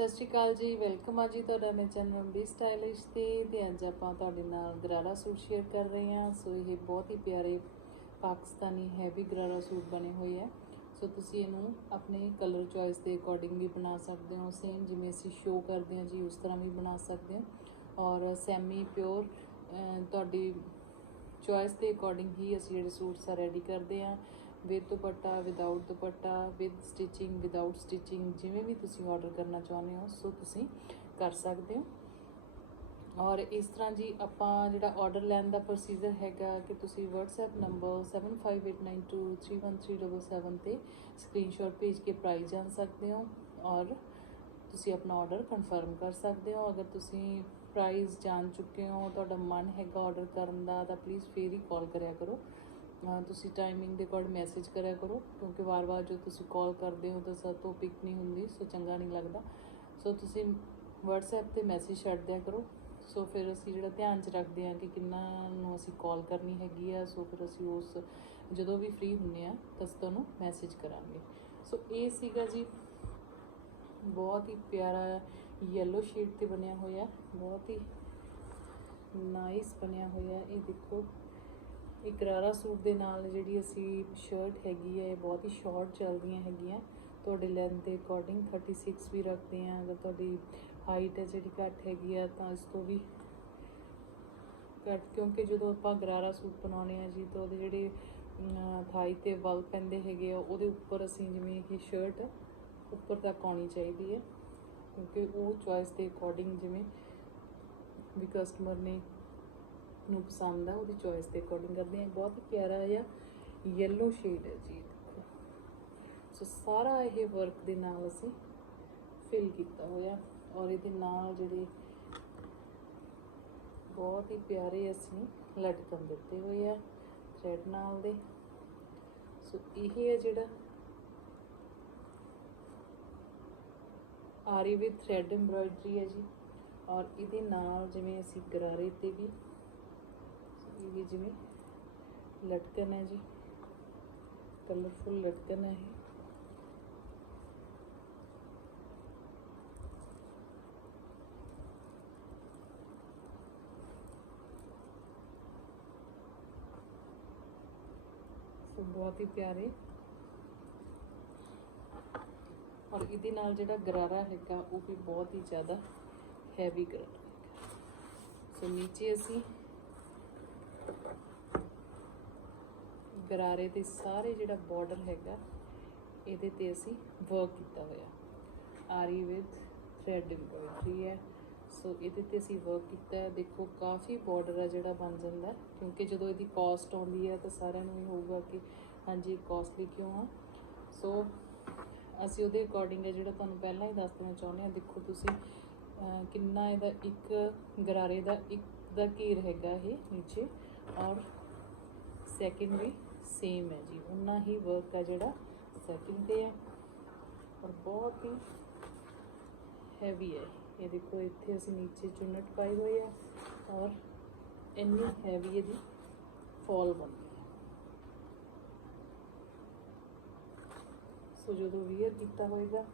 ਸਤਿ ਸ਼੍ਰੀ ਅਕਾਲ ਜੀ ਵੈਲਕਮ ਆ ਜੀ ਤੁਹਾਡਾ ਮੇਰੇ ਚੈਨਲ ਬੀ ਸਟਾਈਲਿਸ਼ ਤੇ ਤੇ ਅੱਜ ਆਪਾਂ ਤੁਹਾਡੇ ਨਾਲ ਗਰਾਰਾ ਸੂਟ ਸ਼ੇਅਰ ਕਰ ਰਹੇ ਹਾਂ। ਸੋ ਇਹ ਬਹੁਤ ਹੀ ਪਿਆਰੇ ਪਾਕਿਸਤਾਨੀ ਹੈਵੀ ਗਰਾਰਾ ਸੂਟ ਬਣੇ ਹੋਏ ਆ। ਸੋ ਤੁਸੀਂ ਇਹਨੂੰ ਆਪਣੇ ਕਲਰ ਚੋਇਸ ਦੇ ਅਕੋਰਡਿੰਗ ਵੀ ਬਣਾ ਸਕਦੇ ਹੋ। ਸੇਮ ਜਿਵੇਂ ਅਸੀਂ ਸ਼ੋਅ ਕਰਦੇ ਹਾਂ ਜੀ, ਉਸ ਤਰ੍ਹਾਂ ਵੀ ਬਣਾ ਸਕਦੇ ਹੋ। ਔਰ ਸੈਮੀ ਪਿਓਰ ਤੁਹਾਡੀ ਚੋਇਸ ਦੇ ਅਕੋਰਡਿੰਗ ਹੀ ਅਸੀਂ ਜਿਹੜੇ ਸੂਟਸ ਆ ਰੈਡੀ ਕਰਦੇ ਆ with dupatta without dupatta with stitching without stitching ਜਿਵੇਂ ਵੀ ਤੁਸੀਂ ਆਰਡਰ ਕਰਨਾ ਚਾਹੁੰਦੇ ਹੋ, ਸੋ ਤੁਸੀਂ ਕਰ ਸਕਦੇ ਹੋ। ਔਰ ਇਸ ਤਰ੍ਹਾਂ ਜੀ ਆਪਾਂ ਜਿਹੜਾ ਆਰਡਰ ਲੈਣ ਦਾ ਪ੍ਰੋਸੀਜਰ ਹੈਗਾ ਕਿ ਤੁਸੀਂ WhatsApp ਨੰਬਰ 7589231377 ਤੇ ਸਕਰੀਨਸ਼ਾਟ ਭੇਜ ਕੇ ਪ੍ਰਾਈਸ ਜਾਣ ਸਕਦੇ ਹੋ ਔਰ ਤੁਸੀਂ ਆਪਣਾ ਆਰਡਰ ਕਨਫਰਮ ਕਰ ਸਕਦੇ ਹੋ। ਅਗਰ ਤੁਸੀਂ ਪ੍ਰਾਈਸ ਜਾਣ ਚੁੱਕੇ ਹੋ, ਤੁਹਾਡਾ ਮਨ ਹੈਗਾ ਆਰਡਰ ਕਰਨ ਦਾ, ਤਾਂ ਪਲੀਜ਼ ਫੇਰ ਹੀ ਕਾਲ ਕਰਿਆ ਕਰੋ। ਤੁਸੀਂ ਟਾਈਮਿੰਗ ਦੇ ਅਕੋਰਡ ਮੈਸੇਜ ਕਰਿਆ ਕਰੋ, ਕਿਉਂਕਿ ਵਾਰ-ਵਾਰ ਜੋ ਤੁਸੀਂ ਕਾਲ ਕਰਦੇ ਹੋ ਤਾਂ ਸਭ ਤੋਂ ਪਿਕ ਨਹੀਂ ਹੁੰਦੀ, ਸੋ ਚੰਗਾ ਨਹੀਂ ਲੱਗਦਾ। ਸੋ ਤੁਸੀਂ WhatsApp ਤੇ ਮੈਸੇਜ ਛੱਡ ਦਿਆ ਕਰੋ। ਸੋ ਫਿਰ ਅਸੀਂ ਜਿਹੜਾ ਧਿਆਨ 'ਚ ਰੱਖਦੇ ਹਾਂ ਕਿ ਕਿੰਨਾ ਨੂੰ ਅਸੀਂ ਕਾਲ ਕਰਨੀ ਹੈਗੀ ਆ, ਸੋ ਫਿਰ ਅਸੀਂ ਉਸ ਜਦੋਂ ਵੀ ਫ੍ਰੀ ਹੁੰਨੇ ਆ ਤਾਂ ਅਸੀਂ ਤੁਹਾਨੂੰ ਮੈਸੇਜ ਕਰਾਂਗੇ। ਸੋ ਇਹ ਸੀਗਾ ਜੀ, ਬਹੁਤ ਹੀ ਪਿਆਰਾ ਯੈਲੋ ਸ਼ੇਡ ਤੇ ਬਣਿਆ ਹੋਇਆ, ਬਹੁਤ ਹੀ ਨਾਈਸ ਬਣਿਆ ਹੋਇਆ, ਇਹ ਦੇਖੋ। ਇਹ ਗਰਾਰਾ ਸੂਟ ਦੇ ਨਾਲ ਜਿਹੜੀ ਅਸੀਂ ਸ਼ਰਟ ਹੈਗੀ ਹੈ, ਇਹ ਬਹੁਤ ਹੀ ਸ਼ਾਰਟ ਚੱਲਦੀਆਂ ਹੈਗੀਆਂ। ਤੁਹਾਡੇ ਲੈਂਥ ਦੇ ਅਕੋਰਡਿੰਗ 36 ਵੀ ਰੱਖਦੇ ਆ ਅਗਰ ਤੁਹਾਡੀ ਹਾਈਟ ਹੈ ਜਿਹੜੀ ਘੱਟ ਹੈਗੀ ਆ, ਤਾਂ ਇਸ ਤੋਂ ਵੀ ਘੱਟ। ਕਿਉਂਕਿ ਜਦੋਂ ਆਪਾਂ ਗਰਾਰਾ ਸੂਟ ਬਣਾਉਣੇ ਆ ਜੀ, ਤਾਂ ਉਹਦੇ ਜਿਹੜੇ ਥਾਈ ਤੇ ਵਲ ਪੈਂਦੇ ਹੈਗੇ ਆ, ਉਹਦੇ ਉੱਪਰ ਅਸੀਂ ਜਿਵੇਂ ਕਿ ਸ਼ਰਟ ਉੱਪਰ ਤੱਕ ਆਉਣੀ ਚਾਹੀਦੀ ਹੈ। ਕਿਉਂਕਿ ਉਹ ਚੋਇਸ ਦੇ ਅਕੋਰਡਿੰਗ ਜਿਵੇਂ ਵੀ ਕਸਟਮਰ ਨੇ ਨੂੰ ਪਸੰਦ ਆ, ਉਹਦੀ ਚੋਇਸ ਦੇ ਅਕੋਰਡਿੰਗ ਕਰਦੇ ਆ ਬਹੁਤ ਹੀ ਪਿਆਰਾ ਜਿਹਾ ਯੈਲੋ ਸ਼ੇਡ ਹੈ ਜੀ। ਦੇਖੋ ਸੋ ਸਾਰਾ ਇਹ ਵਰਕ ਦੇ ਨਾਲ ਅਸੀਂ ਫਿਲ ਕੀਤਾ ਹੋਇਆ ਔਰ ਇਹਦੇ ਨਾਲ ਜਿਹੜੇ ਬਹੁਤ ਹੀ ਪਿਆਰੇ ਅਸੀਂ ਲਟਕਣ ਦਿੱਤੇ ਹੋਏ ਆ ਥ੍ਰੈਡ ਨਾਲ ਦੇ। ਸੋ ਇਹ ਹੈ ਜਿਹੜਾ ਆਰੀ ਵਿਦ ਥ੍ਰੈਡ ਐਮਬ੍ਰਾਇਡਰੀ ਹੈ ਜੀ। ਔਰ ਇਹਦੇ ਨਾਲ ਜਿਵੇਂ ਅਸੀਂ ਗਰਾਰੇ ਤੇ ਵੀ ਇਹ ਵੀ ਜਿਵੇਂ ਲਟਕਣ ਹੈ ਜੀ ਕਲਰਫੁਲ ਲਟਕਣ ਹੈ ਇਹ ਸੋ ਬਹੁਤ ਹੀ ਪਿਆਰੇ ਔਰ ਇਹਦੇ ਨਾਲ ਜਿਹੜਾ ਗਰਾਰਾ ਹੈਗਾ ਉਹ ਵੀ ਬਹੁਤ ਹੀ ਜ਼ਿਆਦਾ ਹੈਵੀ ਗਰਾਰਾ ਹੈਗਾ ਸੋ ਨੀਚੇ ਅਸੀਂ ਗਰਾਰੇ ਦੇ ਸਾਰੇ ਜਿਹੜਾ ਬਾਰਡਰ ਹੈਗਾ, ਇਹਦੇ ਤੇ ਅਸੀਂ ਵਰਕ ਕੀਤਾ ਹੋਇਆ। ਆਰੀ ਵਿਦ ਥ੍ਰੈਡ ਐਮਬ੍ਰੋਇਡਰੀ ਹੈ। ਸੋ ਇਹਦੇ ਤੇ ਅਸੀਂ ਵਰਕ ਕੀਤਾ ਦੇਖੋ, ਕਾਫੀ ਬਾਰਡਰ ਆ ਜਿਹੜਾ ਬਣ ਜਾਂਦਾ ਕਿਉਂਕਿ ਜਦੋਂ ਇਹਦੀ ਕਾਸਟ ਆਉਂਦੀ ਹੈ ਤਾਂ ਸਾਰਿਆਂ ਨੂੰ ਇਹ ਹੋਊਗਾ ਕਿ ਹਾਂਜੀ ਕਾਸਟਲੀ ਕਿਉਂ ਆ? ਸੋ ਅਸੀਂ ਉਹਦੇ ਅਕੋਰਡਿੰਗ ਹੈ ਜਿਹੜਾ ਤੁਹਾਨੂੰ ਪਹਿਲਾਂ ਹੀ ਦੱਸ ਦੇਣਾ ਚਾਹੁੰਦੇ ਹਾਂ। ਦੇਖੋ ਤੁਸੀਂ ਕਿੰਨਾ ਇਹਦਾ ਇੱਕ ਗਰਾਰੇ ਦਾ ਇੱਕ ਦਾ ਘੇਰ ਹੈਗਾ ਇਹ ਨੀਚੇ। ਔਰ ਸੈਕਿੰਡ ਵੀ ਸੇਮ ਹੈ ਜੀ। ਉਨਾ ਹੀ ਵਰਕ ਹੈ ਜਿਹੜਾ ਸੈਕਿੰਡ ਤੇ ਹੈ ਔਰ ਬਹੁਤ ਹੀ ਹੈਵੀ ਹੈ। ਇਹ ਦੇਖੋ, ਇੱਥੇ ਅਸੀਂ ਨੀਚੇ ਚੁੰਨਟ ਪਾਈ ਹੋਈ ਹੈ ਔਰ ਇੰਨੀ ਹੈਵੀ ਇਹਦੀ ਫਾਲ ਬਣਦੀ ਹੈ। ਸੋ ਜਦੋਂ ਵੀਅਰ ਕੀਤਾ ਹੋਏਗਾ,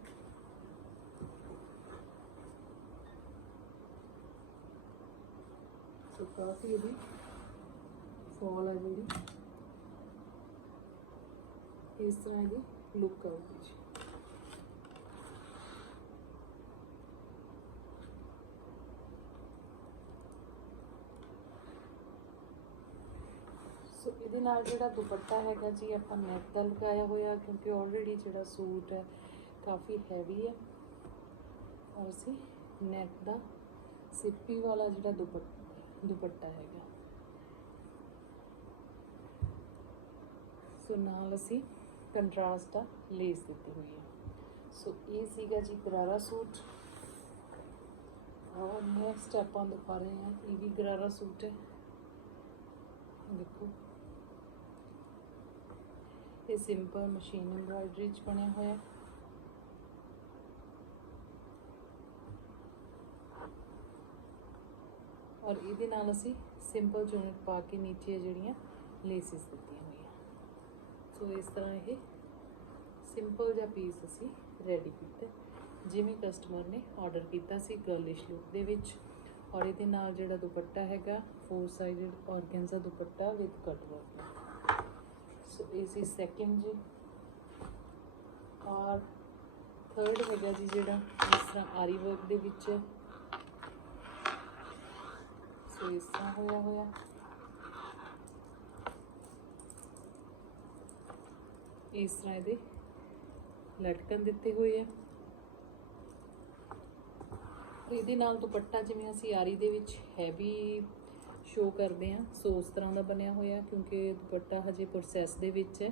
ਸੋ ਕਾਫੀ ਇਹਦੀ ਫਾਲ ਹੈ ਜਿਹੜੀ। ਇਸ ਤਰ੍ਹਾਂ ਦੀ ਲੁੱਕ ਆਊਗੀ ਜੀ। ਸੋ ਇਹਦੇ ਨਾਲ ਜਿਹੜਾ ਦੁਪੱਟਾ ਹੈਗਾ ਜੀ, ਆਪਾਂ ਨੈਟ ਦਾ ਲਗਾਇਆ ਹੋਇਆ, ਕਿਉਂਕਿ ਆਲਰੇਡੀ ਜਿਹੜਾ ਸੂਟ ਹੈ, ਕਾਫੀ ਹੈਵੀ ਹੈ। ਔਰ ਅਸੀਂ ਨੈਕ ਦਾ ਸਿੱਪੀ ਵਾਲਾ ਜਿਹੜਾ ਦੁਪੱਟਾ ਦੁਪੱਟਾ ਹੈਗਾ। ਸੋ ਨਾਲ ਅਸੀਂ ਕੰਟਰਾਸਟ ਦਾ ਲੇਸ ਦਿੱਤੀ ਹੋਈ ਹੈ। ਸੋ ਇਹ ਸੀਗਾ ਜੀ ਗਰਾਰਾ ਸੂਟ। ਔਰ ਨੈਕਸਟ ਆਪਾਂ ਦਿਖਾ ਰਹੇ ਹਾਂ, ਇਹ ਵੀ ਗਰਾਰਾ ਸੂਟ ਹੈ। ਦੇਖੋ। ਇਹ ਸਿੰਪਲ ਮਸ਼ੀਨ ਐਮਬ੍ਰਾਇਡਰੀ ਚ ਬਣਿਆ ਹੋਇਆ ਔਰ ਇਹਦੇ ਨਾਲ ਅਸੀਂ ਸਿੰਪਲ ਚੁੰਨਟ ਪਾ ਕੇ ਨੀਚੇ ਜਿਹੜੀਆਂ ਲੇਸਿਸ ਦਿੱਤੀਆਂ। ਸੋ ਇਸ ਤਰ੍ਹਾਂ ਇਹ ਸਿੰਪਲ ਜਿਹਾ ਪੀਸ ਅਸੀਂ ਰੈਡੀ ਕੀਤਾ। ਜਿਵੇਂ ਕਸਟਮਰ ਨੇ ਆਰਡਰ ਕੀਤਾ ਸੀ ਗਰਲਿਸ਼ ਲੁੱਕ ਦੇ ਵਿੱਚ ਔਰ ਇਹਦੇ ਨਾਲ ਜਿਹੜਾ ਦੁਪੱਟਾ ਹੈਗਾ four sided organza dupatta with cut work so ਇਹ ਸੀ ਸੈਕਿੰਡ ਜੀ। ਔਰ ਥਰਡ ਹੈਗਾ ਜੀ ਜਿਹੜਾ ਇਸ ਤਰ੍ਹਾਂ ਆਰੀ ਵਰਕ ਦੇ ਵਿੱਚ। ਸੋ ਇਸ ਤਰ੍ਹਾਂ ਹੋਇਆ ਹੋਇਆ। ਇਸ ਤਰ੍ਹਾਂ ਇਹਦੇ ਲਟਕਣ ਦਿੱਤੇ ਹੋਏ ਆ। ਇਹਦੇ ਨਾਲ ਦੁਪੱਟਾ ਜਿਵੇਂ ਅਸੀਂ ਆਰੀ ਦੇ ਵਿੱਚ ਹੈਵੀ ਸ਼ੋ ਕਰਦੇ ਆ ਸੋ ਉਸ ਤਰ੍ਹਾਂ ਦਾ ਬਣਿਆ ਹੋਇਆ ਕਿਉਂਕਿ ਦੁਪੱਟਾ ਹਜੇ ਪ੍ਰੋਸੈਸ ਦੇ ਵਿੱਚ ਹੈ।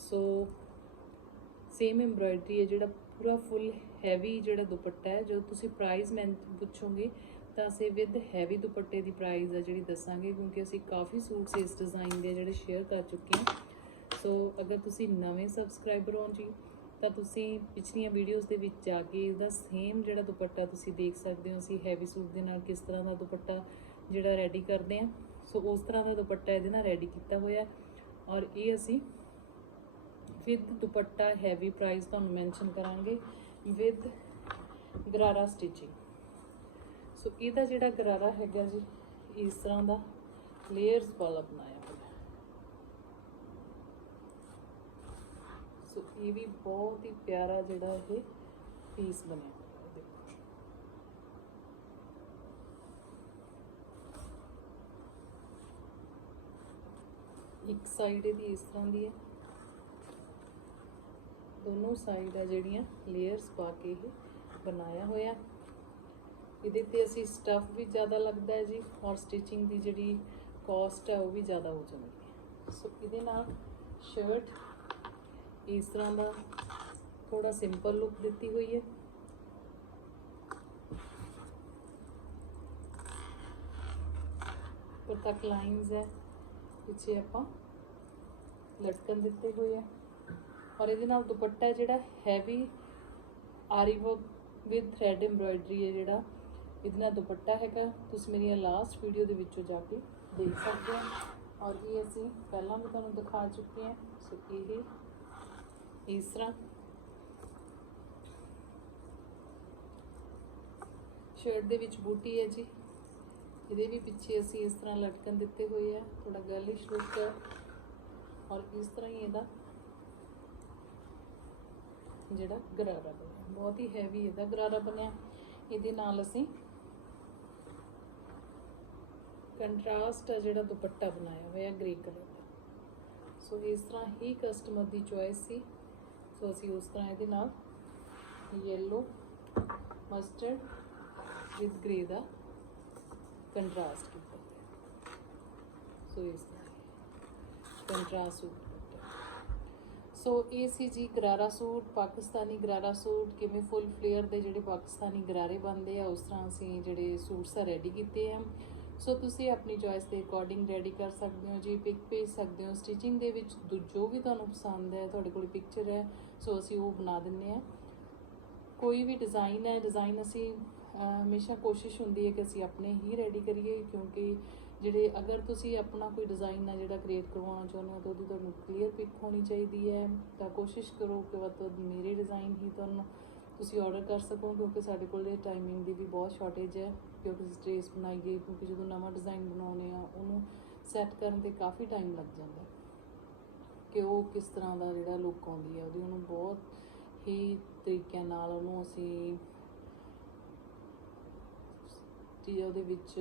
ਸੋ ਸੇਮ ਐਮਬ੍ਰਾਇਡਰੀ ਹੈ ਜਿਹੜਾ ਪੂਰਾ ਫੁੱਲ ਹੈਵੀ ਜਿਹੜਾ ਦੁਪੱਟਾ ਹੈ ਜੋ ਤੁਸੀਂ ਪ੍ਰਾਈਸ ਮੈਂ ਪੁੱਛੋਗੇ ਤਾਂ ਅਸੀਂ ਵਿਦ ਹੈਵੀ ਦੁਪੱਟੇ ਦੀ ਪ੍ਰਾਈਸ ਹੈ ਜਿਹੜੀ ਦੱਸਾਂਗੇ ਕਿਉਂਕਿ ਅਸੀਂ ਕਾਫੀ ਸੂਟਸ ਇਸ ਡਿਜ਼ਾਈਨ ਦੇ ਜਿਹੜੇ ਸ਼ੇਅਰ ਕਰ ਚੁੱਕੇ ਹਾਂ। ਸੋ ਅਗਰ ਤੁਸੀਂ ਨਵੇਂ ਸਬਸਕ੍ਰਾਈਬਰ ਹੋ ਜੀ, ਤਾਂ ਤੁਸੀਂ ਪਿਛਲੀਆਂ ਵੀਡੀਓਜ਼ ਦੇ ਵਿੱਚ ਜਾ ਕੇ ਇਹਦਾ ਸੇਮ ਜਿਹੜਾ ਦੁਪੱਟਾ ਤੁਸੀਂ ਦੇਖ ਸਕਦੇ ਹੋ, ਅਸੀਂ ਹੈਵੀ ਸੂਟ ਦੇ ਨਾਲ ਕਿਸ ਤਰ੍ਹਾਂ ਦਾ ਦੁਪੱਟਾ ਜਿਹੜਾ ਰੈਡੀ ਕਰਦੇ ਆ ਸੋ ਉਸ ਤਰ੍ਹਾਂ ਦਾ ਦੁਪੱਟਾ ਇਹਦੇ ਨਾਲ ਰੈਡੀ ਕੀਤਾ ਹੋਇਆ ਔਰ ਇਹ ਅਸੀਂ ਵਿਦ ਦੁਪੱਟਾ ਹੈਵੀ ਪ੍ਰਾਈਸ ਤੁਹਾਨੂੰ ਮੈਂਸ਼ਨ ਕਰਾਂਗੇ ਵਿਦ ਗਰਾਰਾ ਸਟਿਚਿੰਗ ਸੋ ਇਹਦਾ ਜਿਹੜਾ ਗਰਾਰਾ ਹੈਗਾ ਜੀ, ਇਸ ਤਰ੍ਹਾਂ ਦਾ ਲੇਅਰਸ ਵਾਲਾ ਬਣਾਇਆ ਹੋਇਆ ਸੋ ਇਹ ਵੀ ਬਹੁਤ ਹੀ ਪਿਆਰਾ ਜਿਹੜਾ ਇਹ ਪੀਸ ਬਣਿਆ ਹੋਇਆ ਹੈ, ਦੇਖੋ। ਇੱਕ ਸਾਈਡ ਇਹਦੀ ਇਸ ਤਰ੍ਹਾਂ ਦੀ ਹੈ। ਦੋਨੋਂ ਸਾਈਡ ਆ ਜਿਹੜੀਆਂ ਲੇਅਰਸ ਪਾ ਕੇ ਇਹ ਬਣਾਇਆ ਹੋਇਆ। ਇਹਦੇ ਤੇ ਅਸੀਂ ਸਟਫ ਵੀ ਜ਼ਿਆਦਾ ਲੱਗਦਾ ਹੈ ਜੀ, ਔਰ ਸਟਿਚਿੰਗ ਦੀ ਜਿਹੜੀ ਕਾਸਟ ਹੈ ਉਹ ਵੀ ਜ਼ਿਆਦਾ ਹੋ ਜਾਂਦੀ ਹੈ। ਸੋ ਇਹਦੇ ਨਾਲ ਸ਼ਰਟ ਇਸ ਤਰ੍ਹਾਂ ਦਾ ਥੋੜਾ ਸਿੰਪਲ ਲੁੱਕ ਦਿੱਤੀ ਹੋਈ ਹੈ। ਉੱਪਰ ਤੱਕ ਲਾਈਨਸ ਹੈ, ਪਿੱਛੇ ਆਪਾਂ ਲਟਕਣ ਦਿੱਤੇ ਹੋਏ ਆ ਔਰ ਇਹਦੇ ਨਾਲ ਦੁਪੱਟਾ ਜਿਹੜਾ ਹੈਵੀ ਆਰੀ ਵਰਕ ਵਿਦ ਥ੍ਰੈਡ ਐਮਬ੍ਰਾਇਡਰੀ ਹੈ ਜਿਹੜਾ, ਇਹਦੇ ਨਾਲ ਦੁਪੱਟਾ ਹੈਗਾ। ਤੁਸੀਂ ਮੇਰੀਆਂ ਲਾਸਟ ਵੀਡੀਓ ਦੇ ਵਿੱਚੋਂ ਜਾ ਕੇ ਦੇਖ ਸਕਦੇ ਹੋ। ਔਰ ਇਹ ਅਸੀਂ ਪਹਿਲਾਂ ਵੀ ਤੁਹਾਨੂੰ ਦਿਖਾ ਚੁੱਕੇ ਹਾਂ। ਸੋ ਇਹ ਇਸ ਤਰ੍ਹਾਂ। ਸ਼ਰਟ ਦੇ ਵਿੱਚ ਬੂਟੀ ਹੈ ਜੀ। ਇਹਦੇ ਵੀ ਪਿੱਛੇ ਅਸੀਂ ਇਸ ਤਰ੍ਹਾਂ ਲਟਕਣ ਦਿੱਤੇ ਹੋਏ ਆ। ਥੋੜਾ ਗਰਲਿਸ਼ ਲੁੱਕ ਹੈ। ਔਰ ਇਸ ਤਰ੍ਹਾਂ ਹੀ ਇਹਦਾ ਜਿਹੜਾ ਗਰਾਰਾ ਬਣਿਆ। ਬਹੁਤ ਹੀ ਹੈਵੀ ਇਹਦਾ ਗਰਾਰਾ ਬਣਿਆ। ਇਹਦੇ ਨਾਲ ਅਸੀਂ ਕੰਟਰਾਸਟ ਆ ਜਿਹੜਾ ਦੁਪੱਟਾ ਬਣਾਇਆ ਹੋਇਆ ਗ੍ਰੇ ਕਲਰ ਦਾ। ਸੋ ਇਸ ਤਰ੍ਹਾਂ ਹੀ ਕਸਟਮਰ ਦੀ ਚੋਇਸ ਸੀ। ਸੋ ਅਸੀਂ ਉਸ ਤਰ੍ਹਾਂ ਇਹਦੇ ਨਾਲ ਯੈਲੋ ਮਸਟਰਡ ਵਿਦ ਗ੍ਰੇ ਦਾ ਕੰਟਰਾਸਟ ਕੀਤਾ ਹੋਇਆ ਸੋ ਇਸ ਤਰ੍ਹਾਂ ਕੰਟਰਾਸਟ ਸੂਟ ਸੋ ਇਹ ਸੀ ਜੀ ਗਰਾਰਾ ਸੂਟ, ਪਾਕਿਸਤਾਨੀ ਗਰਾਰਾ ਸੂਟ, ਕਿਵੇਂ ਫੁੱਲ ਫਲੇਅਰ ਦੇ ਜਿਹੜੇ ਪਾਕਿਸਤਾਨੀ ਗਰਾਰੇ ਬਣਦੇ ਆ, ਉਸ ਤਰ੍ਹਾਂ ਅਸੀਂ ਜਿਹੜੇ ਸੂਟਸ ਆ ਰੈਡੀ ਕੀਤੇ ਆ। ਸੋ ਤੁਸੀਂ ਆਪਣੀ ਚੋਇਸ ਦੇ ਅਕੋਰਡਿੰਗ ਰੈਡੀ ਕਰ ਸਕਦੇ ਹੋ ਜੀ ਪਿਕ ਭੇਜ ਸਕਦੇ ਹੋ। ਸਟਿਚਿੰਗ ਦੇ ਵਿੱਚ ਦੂ- ਜੋ ਵੀ ਤੁਹਾਨੂੰ ਪਸੰਦ ਹੈ, ਤੁਹਾਡੇ ਕੋਲ ਪਿਕਚਰ ਹੈ, ਸੋ ਅਸੀਂ ਉਹ ਬਣਾ ਦਿੰਨੇ ਆ ਕੋਈ ਵੀ ਡਿਜ਼ਾਈਨ ਹੈ ਡਿਜ਼ਾਈਨ ਅਸੀਂ ਹਮੇਸ਼ਾ ਕੋਸ਼ਿਸ਼ ਹੁੰਦੀ ਹੈ ਕਿ ਅਸੀਂ ਆਪਣੇ ਹੀ ਰੈਡੀ ਕਰੀਏ, ਕਿਉਂਕਿ ਜਿਹੜੇ, ਅਗਰ ਤੁਸੀਂ ਆਪਣਾ ਕੋਈ ਡਿਜ਼ਾਈਨ ਹੈ ਜਿਹੜਾ ਕ੍ਰੀਏਟ ਕਰਵਾਉਣਾ ਚਾਹੁੰਦੇ ਹੋ, ਤਾਂ ਉਹਦੀ ਤੁਹਾਨੂੰ ਕਲੀਅਰ ਪਿਕ ਹੋਣੀ ਚਾਹੀਦੀ ਹੈ। ਤਾਂ ਕੋਸ਼ਿਸ਼ ਕਰੋ ਕਿ ਵੱਧ ਤੋਂ ਵੱਧ ਮੇਰੇ ਡਿਜ਼ਾਈਨ ਹੀ ਤੁਹਾਨੂੰ ਤੁਸੀਂ ਆਰਡਰ ਕਰ ਸਕੋ ਕਿਉਂਕਿ ਸਾਡੇ ਕੋਲ ਇਹ ਟਾਈਮਿੰਗ ਦੀ ਵੀ ਬਹੁਤ ਸ਼ਾਰਟੇਜ ਹੈ, ਕਿਉਂਕਿ ਸਟੇਜ ਬਣਾਈਏ ਕਿਉਂਕਿ ਜਦੋਂ ਨਵਾਂ ਡਿਜ਼ਾਈਨ ਬਣਾਉਨੇ ਆ ਉਹਨੂੰ ਸੈੱਟ ਕਰਨ ਤੇ ਕਾਫੀ ਟਾਈਮ ਲੱਗ ਜਾਂਦਾ। ਕਿ ਉਹ ਕਿਸ ਤਰ੍ਹਾਂ ਦਾ ਜਿਹੜਾ ਲੁੱਕ ਆਉਂਦੀ ਹੈ, ਉਹਦੀ ਉਹਨੂੰ ਬਹੁਤ ਹੀ ਤਰੀਕਿਆਂ ਨਾਲ ਉਹਨੂੰ ਅਸੀਂ ਜੀ ਉਹਦੇ ਵਿੱਚ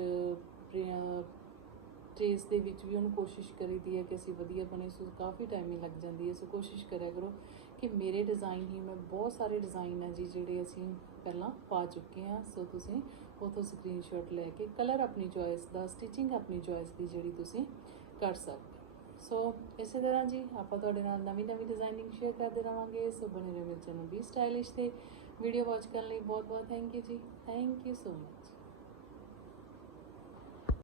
ਟ੍ਰੇਸ ਦੇ ਵਿੱਚ ਵੀ ਉਹਨੂੰ ਕੋਸ਼ਿਸ਼ ਕਰੀਦੀ ਹੈ ਕਿ ਅਸੀਂ ਵਧੀਆ ਬਣੇ, ਸੋ ਕਾਫੀ ਟਾਈਮਿੰਗ ਲੱਗ ਜਾਂਦੀ ਹੈ। ਸੋ ਕੋਸ਼ਿਸ਼ ਕਰਿਆ ਕਰੋ ਕਿ ਮੇਰੇ ਡਿਜ਼ਾਈਨ ਹੀ ਮੈਂ ਬਹੁਤ ਸਾਰੇ ਡਿਜ਼ਾਈਨ ਹੈ ਜੀ ਜਿਹੜੇ ਅਸੀਂ ਪਹਿਲਾਂ ਪਾ ਚੁੱਕੇ ਹਾਂ ਸੋ ਤੁਸੀਂ ਉਥੋਂ ਸਕਰੀਨਸ਼ਾਟ ਲੈ ਕੇ ਕਲਰ ਆਪਣੀ ਚੋਇਸ ਦਾ ਸਟਿਚਿੰਗ ਆਪਣੀ ਚੋਇਸ ਦੀ ਜਿਹੜੀ ਤੁਸੀਂ ਕਰ ਸਕਦੇ ਸੋ ਇਸੇ ਤਰ੍ਹਾਂ ਜੀ ਆਪਾਂ ਤੁਹਾਡੇ ਨਾਲ ਨਵੀਂ ਨਵੀਂ ਡਿਜ਼ਾਈਨਿੰਗ ਸ਼ੇਅਰ ਕਰਦੇ ਰਵਾਂਗੇ। ਸੋ ਬਣੇ ਰਹੋ ਮੇਰੇ ਚੈਨਲ ਵੀ ਸਟਾਈਲਿਸ਼ ਤੇ। ਵੀਡੀਓ ਵਾਚ ਕਰਨ ਲਈ ਬਹੁਤ ਬਹੁਤ ਥੈਂਕ ਯੂ ਜੀ। Thank you so much